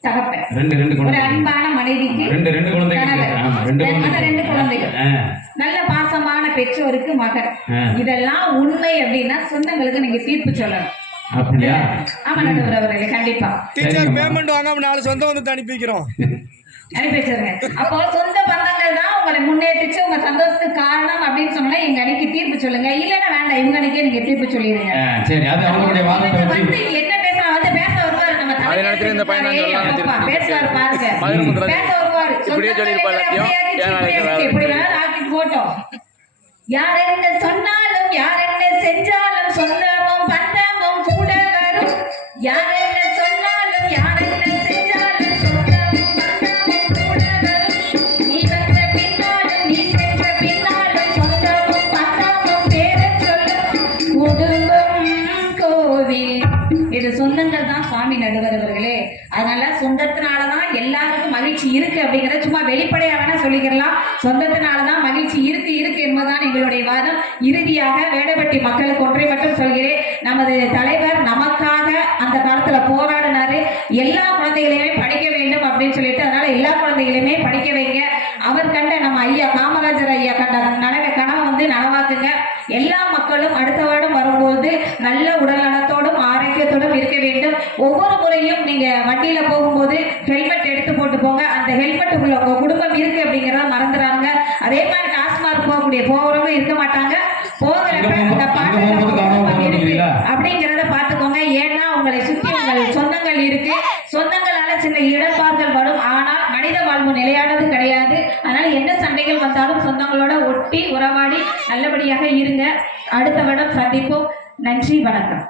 தகப்பன். ரெண்டு ரெண்டு ஒரு குழந்தை அன்பான மனைவிக்கு ரெண்டு ரெண்டு குழந்தைகள் கணவர். ஆமா ரெண்டு ரெண்டு- குழந்தைகள். ரெண்டு குழந்தைகள். ஆ, நல்ல பாசமான பெற்றோருக்கு மகன். இதெல்லாம் உண்மை அப்படின்னா சொந்தங்களுக்கு நீங்க தீர்ப்பு சொல்லணும். அப்படியா? ஆமா நடுவர் அவர்களே கண்டிப்பா. டீச்சர் சரிங்கம்மா. பேமெண்ட் வாங்காம நாலு சொந்தம் வந்து அனுப்பி வைக்கிறோம் அனுப்பி வச்சிருங்க. அப்போ சொந்த பந்தங்கள் தான் உங்களை முன்னேற்றிச்சு. உங்க சந்தோஷத்துக்கு காரணம் அப்படின்னு சொன்னா எங்க அன்னைக்கு தீர்ப்பு சொல்லுங்க. இல்லைன்னா வேண்டாம் இவங்க அன்னைக்கே நீங்க தீர்ப்பு சொல்லிடுங்க. சரி. அது அவங்களுடைய வாதத்தை அதை இந்த பையன் சொல்லலாம் இப்படியே சொல்லியிருப்பா எல்லாத்தையும். இப்படி போட்டோம். யார் என்ன சொன்னாலும் யார் என்ன செஞ்சாலும் சொந்தமும் இது சொந்தங்கள் தான் சுவாமி நடுவர் அவர்களே அதனால சொந்தத்தினால தான் எல்லாருக்கும் மகிழ்ச்சி இருக்கு அப்படிங்கிறத சும்மா வெளிப்படையா வேணா சொல்லிக்கிறலாம். சொந்தத்தினால தான் மகிழ்ச்சி இருக்கு இருக்கு என்பதுதான் எங்களுடைய வாதம். இறுதியாக வேடப்பட்டி மக்களுக்கு ஒன்றை மட்டும் சொல்கிறேன். நமது தலைவர் நமக்காக அந்த காலத்துல போராடினாரு. எல்லா குழந்தைகளையுமே படிக்க வேண்டும் அப்படின்னு சொல்லிட்டு அதனால எல்லா குழந்தைகளையுமே படிக்க வைங்க. அவர் கண்ட நம்ம ஐயா காமராஜர் ஐயா கண்ட நனவை கனவை வந்து நனவாக்குங்க. எல்லா மக்களும் அடுத்த வருடம் வரும்போது நல்ல உடல் இருக்க வேண்டும். ஒவ்வொரு முறையும் நீங்க வண்டியில போகும்போது ஹெல்மெட் எடுத்து போட்டு போங்க. அந்த ஹெல்மெட்டுக்குள்ள உங்க குடும்பம் இருக்கு அப்படிங்கறத மறந்துடாங்க அதே மாதிரி டாஸ்மார்க் போகக்கூடிய போகிறவங்க இருக்க மாட்டாங்க. போகிறப்ப அந்த பாட்டு இருக்கு? அப்படிங்கறத பாத்துக்கோங்க ஏன்னா உங்களை சுத்தி உங்கள் சொந்தங்கள் இருக்கு. சொந்தங்களால சில இடர்பாடுகள் வரும். ஆனால் மனித வாழ்வு நிலையானது கிடையாது. அதனால என்ன சண்டைகள் வந்தாலும் சொந்தங்களோட ஒட்டி உறவாடி நல்லபடியாக இருங்க. அடுத்த வருடம் சந்திப்போம். நன்றி வணக்கம்.